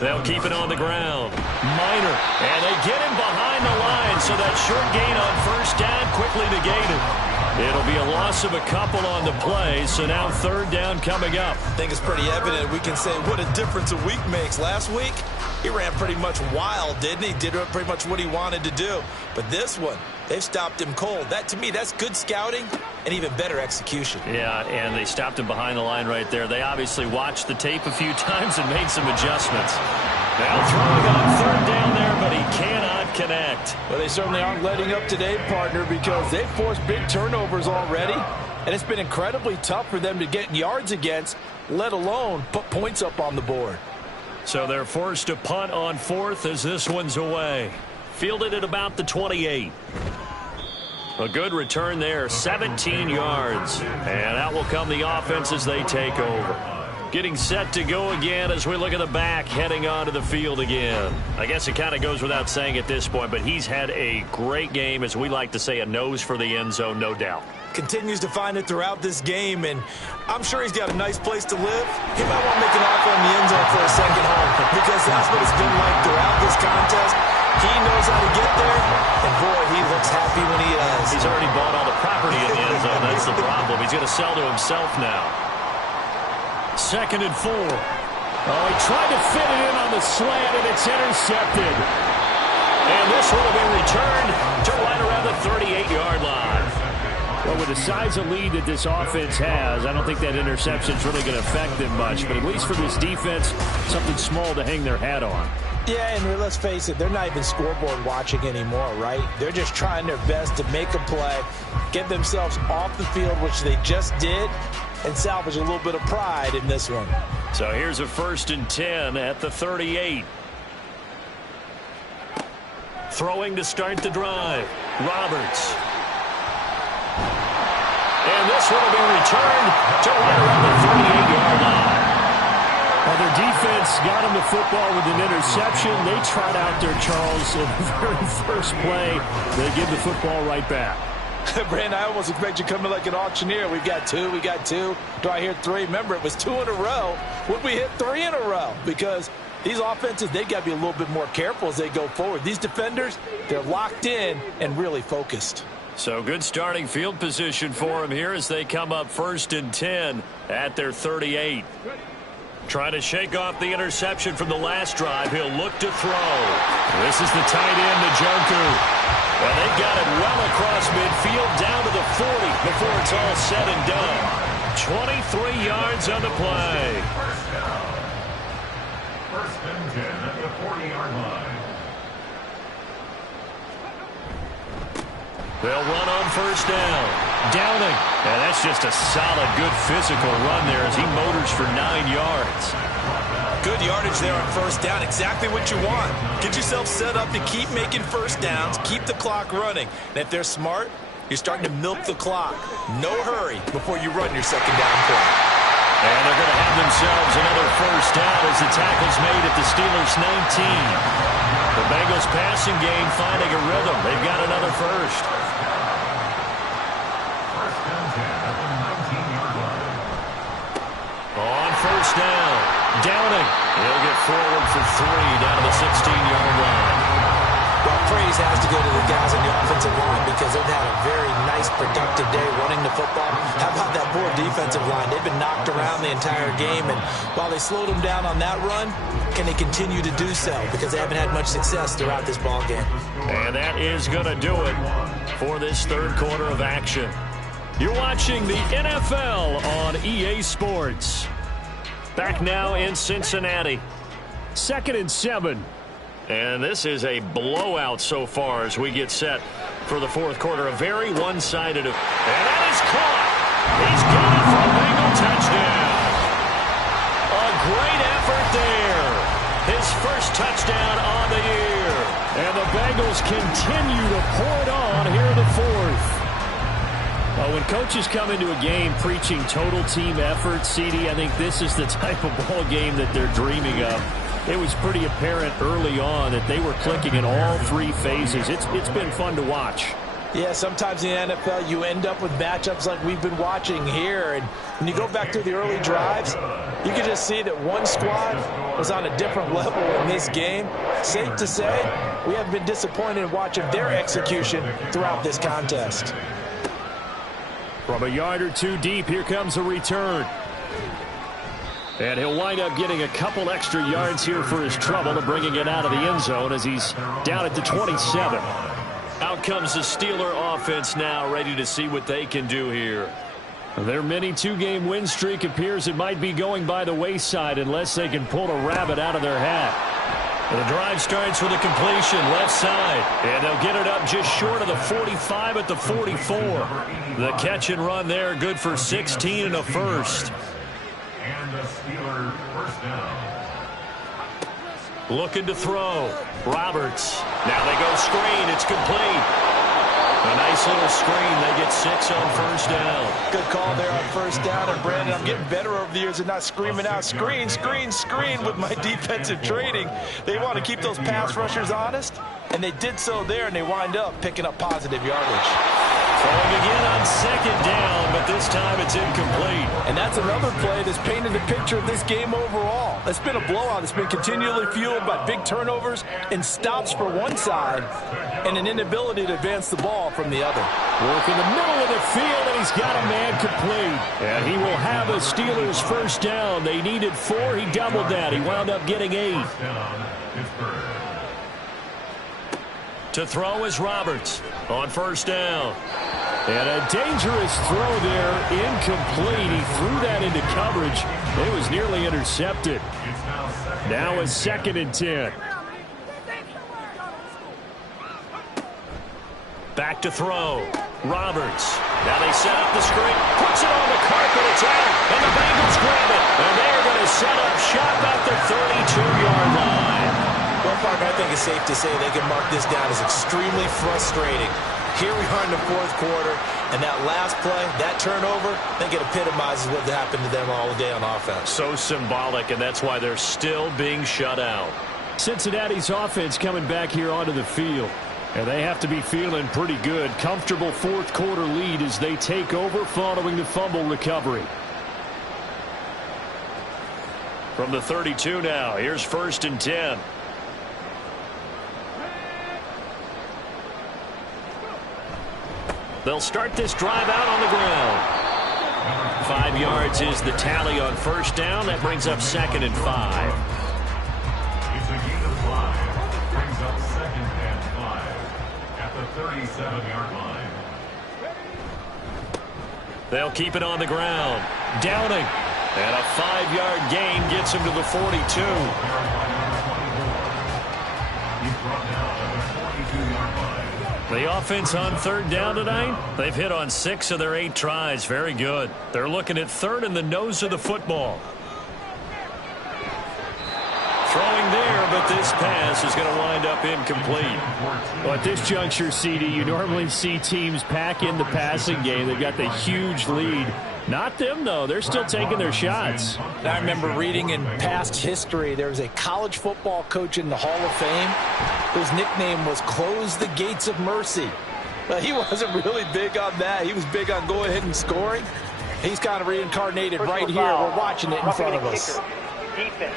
They'll keep it on the ground. Minor. And they get him behind the line, so that short gain on first down quickly negated. It'll be a loss of a couple on the play, so now 3rd down coming up. I think it's pretty evident. We can say what a difference a week makes. Last week, he ran pretty much wild, didn't he? Did pretty much what he wanted to do. But this one, they've stopped him cold. That, to me, that's good scouting and even better execution. Yeah, and they stopped him behind the line right there. They obviously watched the tape a few times and made some adjustments. Now throwing on third down there, but he cannot connect. Well, they certainly aren't letting up today, partner, because they've forced big turnovers already. And it's been incredibly tough for them to get yards against, let alone put points up on the board. So they're forced to punt on fourth as this one's away. Fielded at about the 28. A good return there, 17 yards. And out will come the offense as they take over. Getting set to go again as we look at the back heading onto the field again. I guess it kind of goes without saying at this point, but he's had a great game, as we like to say, a nose for the end zone, no doubt. Continues to find it throughout this game, and I'm sure he's got a nice place to live. He might want to make an offer on the end zone for a second home, because that's what it's been like throughout this contest. He knows how to get there, and boy, he looks happy when he does. He's already bought all the property in the end zone. That's the problem. He's going to sell to himself now. 2nd and 4. Oh, he tried to fit it in on the slant, and it's intercepted. And this one will be returned to right around the 38-yard line. Well, with the size of lead that this offense has, I don't think that interception is really going to affect them much. But at least for this defense, something small to hang their hat on. Yeah, and let's face it, they're not even scoreboard watching anymore, right? They're just trying their best to make a play, get themselves off the field, which they just did, and salvage a little bit of pride in this one. So here's a 1st and 10 at the 38. Throwing to start the drive. Roberts. And this one will be returned to right around the 38-yard line. Well, their defense got him the football with an interception. They tried out there, Charles, in the very first play. They give the football right back. Brandon, I almost expect you coming like an auctioneer. We got two. Do I hear 3? Remember, it was 2 in a row. Would we hit 3 in a row? Because these offenses, they got to be a little bit more careful as they go forward. These defenders, they're locked in and really focused. So good starting field position for them here as they come up 1st and 10 at their 38. Trying to shake off the interception from the last drive. He'll look to throw. This is the tight end, Njoku. And they got it well across midfield down to the 40 before it's all said and done. 23 yards on the play. First and 10 at the 40-yard line. They'll run on 1st down. Downing. And that's just a solid, good physical run there as he motors for 9 yards. Good yardage there on 1st down. Exactly what you want. Get yourself set up to keep making 1st downs, keep the clock running. And if they're smart, you're starting to milk the clock. No hurry before you run your 2nd down play. And they're going to have themselves another 1st down as the tackle's made at the Steelers' 19. The Bengals passing game finding a rhythm. They've got another 1st. First and 10 at the 19-yard line. On 1st down, Downing. He'll get forward for 3 down to the 16-yard line. Well, praise has to go to the guys on the offensive line because they've had a very nice, productive day running the football. How about that poor defensive line? They've been knocked around the entire game, and while they slowed them down on that run, can they continue to do so? Because they haven't had much success throughout this ball game. And that is going to do it for this 3rd quarter of action. You're watching the NFL on EA Sports. Back now in Cincinnati. 2nd and 7. And this is a blowout so far as we get set for the 4th quarter. A very one-sided. And that is caught. He's got it for a Bengal touchdown. A great effort there. His 1st touchdown on the year. And the Bengals continue to pour it on here in the 4th. When coaches come into a game preaching total team effort, CD, I think this is the type of ball game that they're dreaming of. It was pretty apparent early on that they were clicking in all 3 phases. It's been fun to watch. Yeah, sometimes in the NFL you end up with matchups like we've been watching here. And when you go back through the early drives, you can just see that one squad was on a different level in this game. Safe to say, we haven't been disappointed in watching their execution throughout this contest. From a yard or 2 deep, here comes a return. And he'll wind up getting a couple extra yards here for his trouble and bringing it out of the end zone as he's down at the 27. Out comes the Steeler offense now, ready to see what they can do here. Their mini two-game win streak appears it might be going by the wayside unless they can pull a rabbit out of their hat. The drive starts with a completion left side, and they'll get it up just short of the 45 at the 44. The catch and run there, good for 16 and a first. And the Steeler first down. Looking to throw. Roberts. Now they go screen. It's complete. A nice little screen. They get 6 on first down. Good call there on first down. And, Brandon, I'm getting better over the years and not screaming out, screen, screen, screen with my defensive training. They want to keep those pass rushers honest, and they did so there, and they wind up picking up positive yardage. Throwing again on second down, but this time it's incomplete. And that's another play that's painted the picture of this game overall. It's been a blowout. It's been continually fueled by big turnovers and stops for one side and an inability to advance the ball from the other. Work in the middle of the field, and he's got a man complete. And he will have a Steelers first down. They needed 4. He doubled that. He wound up getting 8. To throw is Roberts on first down. And a dangerous throw there, incomplete. He threw that into coverage. It was nearly intercepted. Now a 2nd and 10. Back to throw. Roberts. Now they set up the screen. Puts it on the carpet. It's out. And the Bengals grab it. And they're going to set up shop at the 32-yard line. Well, Parker, I think it's safe to say they can mark this down as extremely frustrating. Here we are in the fourth quarter, and that last play, that turnover, I think it epitomizes what happened to them all day on offense. So symbolic, and that's why they're still being shut out. Cincinnati's offense coming back here onto the field, and they have to be feeling pretty good. Comfortable fourth quarter lead as they take over following the fumble recovery. From the 32 now, here's 1st and 10. They'll start this drive out on the ground. 5 yards is the tally on first down. That brings up 2nd and 5. It's a gain of 5. Brings up 2nd and 5 at the 37-yard line. They'll keep it on the ground. Downing. And a 5-yard gain gets him to the 42. He's brought down to the 42-yard line. The offense on third down tonight, they've hit on 6 of their 8 tries. Very good. They're looking at third in the nose of the football. Throwing there, but this pass is going to wind up incomplete. Well, at this juncture, CD, you normally see teams pack in the passing game. They've got the huge lead. Not them, though. They're still taking their shots. I remember reading in past history, there was a college football coach in the Hall of Fame whose nickname was Close the Gates of Mercy. But he wasn't really big on that. He was big on going ahead and scoring. He's kind of reincarnated right here. We're watching it in front of us. Defense.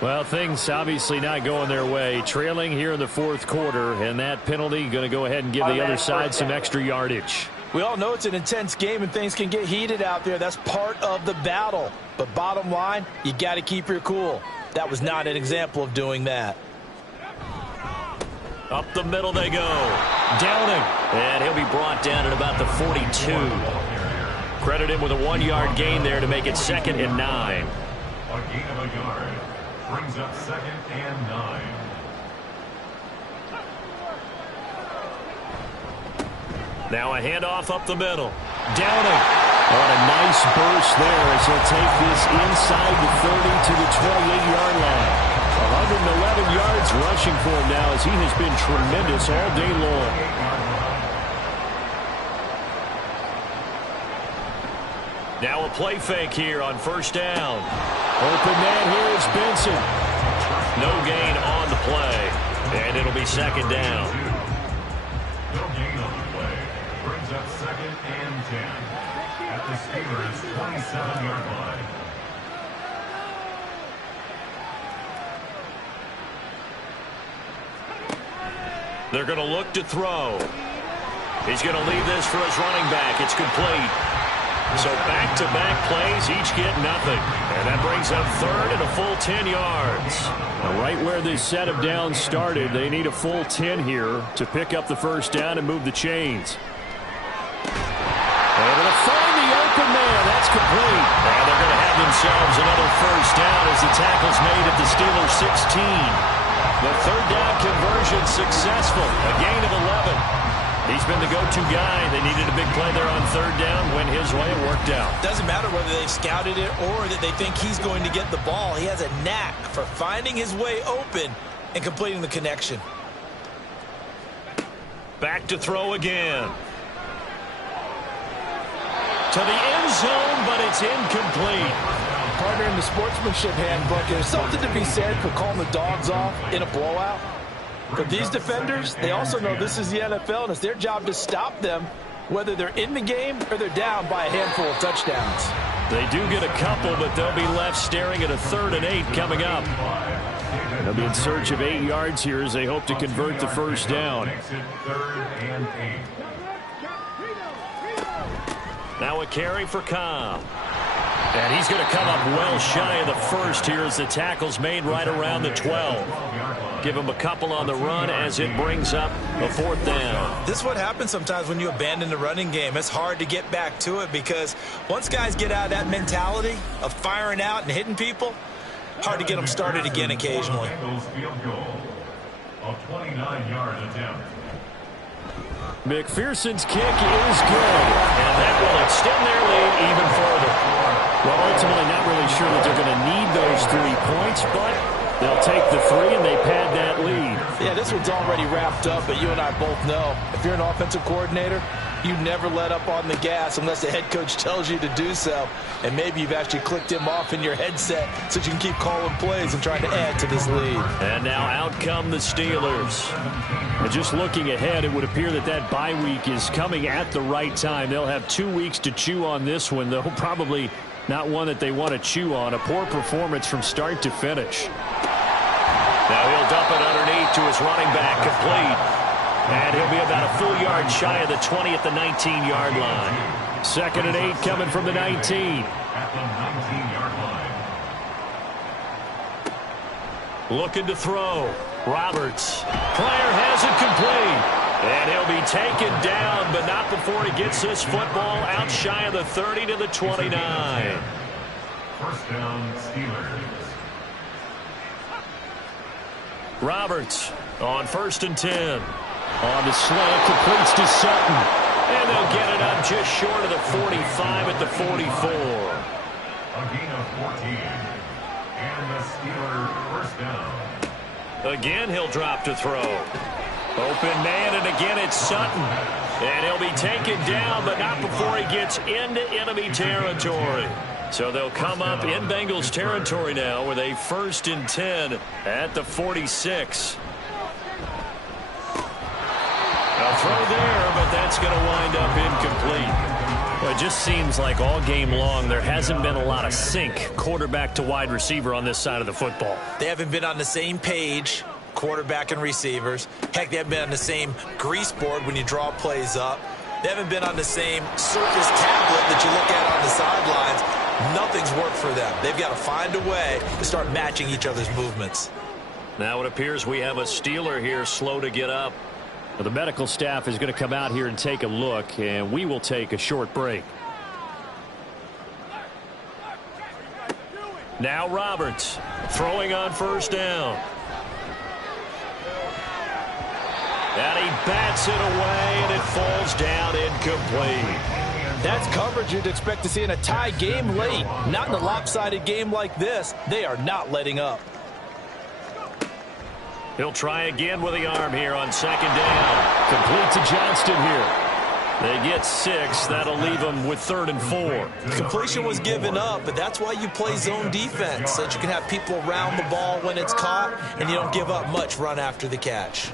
Well, things obviously not going their way. Trailing here in the fourth quarter, and that penalty going to go ahead and give the other side some extra yardage. We all know it's an intense game and things can get heated out there. That's part of the battle. But bottom line, you got to keep your cool. That was not an example of doing that. Up the middle they go. Downing. And he'll be brought down at about the 42. Credit him with a 1-yard gain there to make it 2nd and 9. A gain of a yard. Brings up 2nd and 9. Now a handoff up the middle. Downing. On a nice burst there as he'll take this inside the 30 to the 28-yard line. 111 yards rushing for him now as he has been tremendous all day long. Now a play fake here on first down. Open man here is Benson. No gain on the play. And it'll be 2nd down. No gain on the play. Brings up 2nd and 10 at the Steelers' 27-yard line. They're going to look to throw. He's going to leave this for his running back. It's complete. So back-to-back plays, each get nothing. And that brings up third and a full 10 yards. Now, right where this set of downs started, they need a full 10 here to pick up the first down and move the chains. Able to find the open man. That's complete. And they're going to have themselves another first down as the tackle's made at the Steelers' 16. The third down conversion successful. A gain of 11. He's been the go-to guy. They needed a big play there on third down. Went his way. It worked out. Doesn't matter whether they've scouted it or that they think he's going to get the ball. He has a knack for finding his way open and completing the connection. Back to throw again. To the end zone, but it's incomplete. Partner, in the sportsmanship handbook, there's something to be said for calling the dogs off in a blowout. But these defenders, they also know this is the NFL, and it's their job to stop them, whether they're in the game or they're down by a handful of touchdowns. They do get a couple, but they'll be left staring at a 3rd and 8 coming up. They'll be in search of 8 yards here as they hope to convert the first down. Now a carry for Cobb. And he's going to come up well shy of the first here as the tackle's made right around the 12. Give him a couple on the run as it brings up a 4th down. This is what happens sometimes when you abandon the running game. It's hard to get back to it because once guys get out of that mentality of firing out and hitting people, hard to get them started again occasionally. A 29-yard attempt. McPherson's kick is good. And that will extend their lead even further. Well, ultimately not really sure that they're going to need those 3 points, but they'll take the 3 and they pad that lead. Yeah, this one's already wrapped up, but you and I both know if you're an offensive coordinator, you never let up on the gas unless the head coach tells you to do so. And maybe you've actually clicked him off in your headset so you can keep calling plays and trying to add to this lead. And now out come the Steelers. And just looking ahead, it would appear that that bye week is coming at the right time. They'll have 2 weeks to chew on this one, though probably not one that they want to chew on. A poor performance from start to finish. Now he'll dump it underneath to his running back, complete. And he'll be about a full yard shy of the 20 at the 19-yard line. 2nd and 8 coming from the 19. At the 19-yard line. Looking to throw. Roberts. Pryor has it complete. And he'll be taken down, but not before he gets this football out shy of the 30 to the 29. First down, Steelers. Roberts on 1st and 10. On the slant, completes to Sutton. And they'll get it up just short of the 45 at the 44. A gain of 14. And the Steelers first down. Again, he'll drop to throw. Open man, and again it's Sutton. And he'll be taken down, but not before he gets into enemy territory. So they'll come up in Bengals territory now with a 1st and 10 at the 46. A throw there, but that's going to wind up incomplete. Well, it just seems like all game long there hasn't been a lot of sync quarterback to wide receiver on this side of the football. They haven't been on the same page, quarterback and receivers. Heck, they haven't been on the same grease board when you draw plays up. They haven't been on the same Surface tablet that you look at on the sidelines. Nothing's worked for them. They've got to find a way to start matching each other's movements. Now it appears we have a Steeler here slow to get up. Well, the medical staff is going to come out here and take a look, and we will take a short break. Now Roberts throwing on 1st down. And he bats it away, and it falls down incomplete. That's coverage you'd expect to see in a tie game late. Not in a lopsided game like this. They are not letting up. He'll try again with the arm here on 2nd down. Complete to Johnston here. They get 6. That'll leave them with 3rd and 4. Completion was given up, but that's why you play zone defense, so that you can have people around the ball when it's caught, and you don't give up much run after the catch.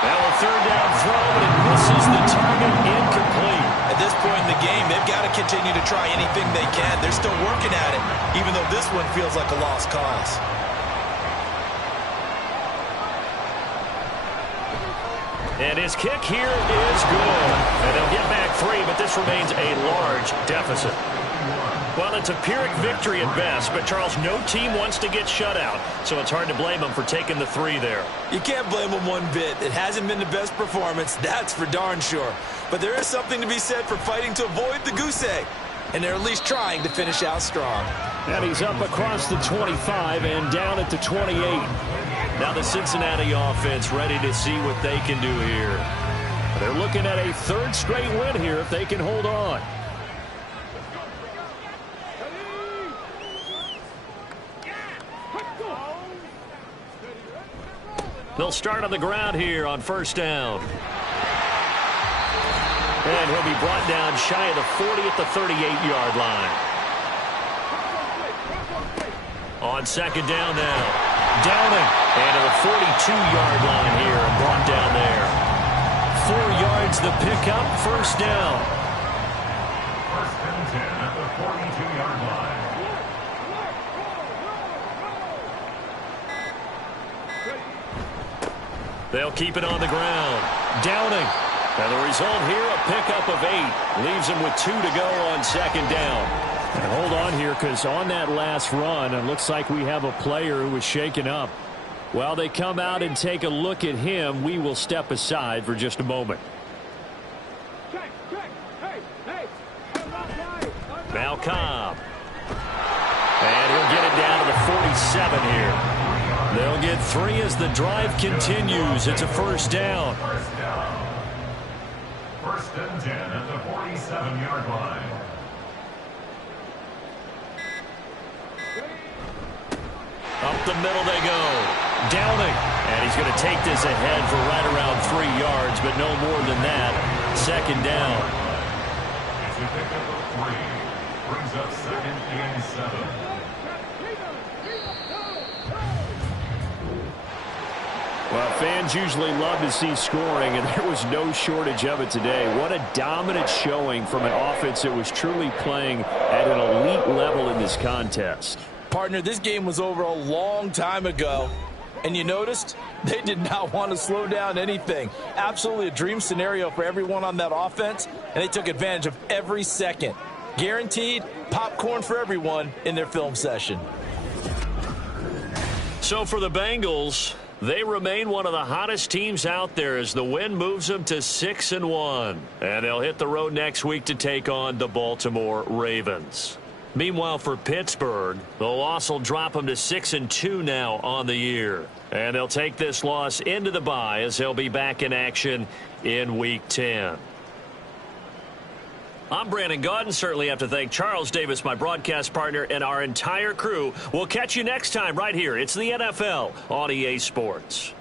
Now a 3rd down throw, but it misses the target, incomplete. At this point in the game, they've got to continue to try anything they can. They're still working at it, even though this one feels like a lost cause. And his kick here is good. And they'll get back 3, but this remains a large deficit. Well, it's a Pyrrhic victory at best, but, Charles, no team wants to get shut out, so it's hard to blame them for taking the 3 there. You can't blame them one bit. It hasn't been the best performance, that's for darn sure. But there is something to be said for fighting to avoid the goose egg, and they're at least trying to finish out strong. And he's up across the 25 and down at the 28. Now the Cincinnati offense ready to see what they can do here. They're looking at a 3rd straight win here if they can hold on. They'll start on the ground here on 1st down. And he'll be brought down shy of the 40 at the 38-yard line. On 2nd down now. Downing. And to the 42-yard line here and brought down there. 4 yards the pickup, 1st down. 1st and 10 at the 42-yard line. They'll keep it on the ground. Downing. And the result here, a pickup of 8. Leaves him with 2 to go on 2nd down. And hold on here, because on that last run, it looks like we have a player who was shaken up. While they come out and take a look at him, we will step aside for just a moment. Now Cobb. And he'll get it down to the 47 here. They'll get 3 as the drive continues. It's a 1st down. 1st and 10 at the 47-yard line. Up the middle they go. Downing. And he's going to take this ahead for right around 3 yards, but no more than that. 2nd down. It's a pickup of 3. Brings up 2nd and 7. Well, fans usually love to see scoring, and there was no shortage of it today. What a dominant showing from an offense that was truly playing at an elite level in this contest. Partner, this game was over a long time ago, and you noticed they did not want to slow down anything. Absolutely a dream scenario for everyone on that offense, and they took advantage of every second. Guaranteed popcorn for everyone in their film session. So for the Bengals, they remain one of the hottest teams out there as the win moves them to 6-1. And they'll hit the road next week to take on the Baltimore Ravens. Meanwhile, for Pittsburgh, the loss will drop them to 6-2 now on the year. And they'll take this loss into the bye as they'll be back in action in Week 10. I'm Brandon Gaudin. Certainly have to thank Charles Davis, my broadcast partner, and our entire crew. We'll catch you next time right here. It's the NFL on EA Sports.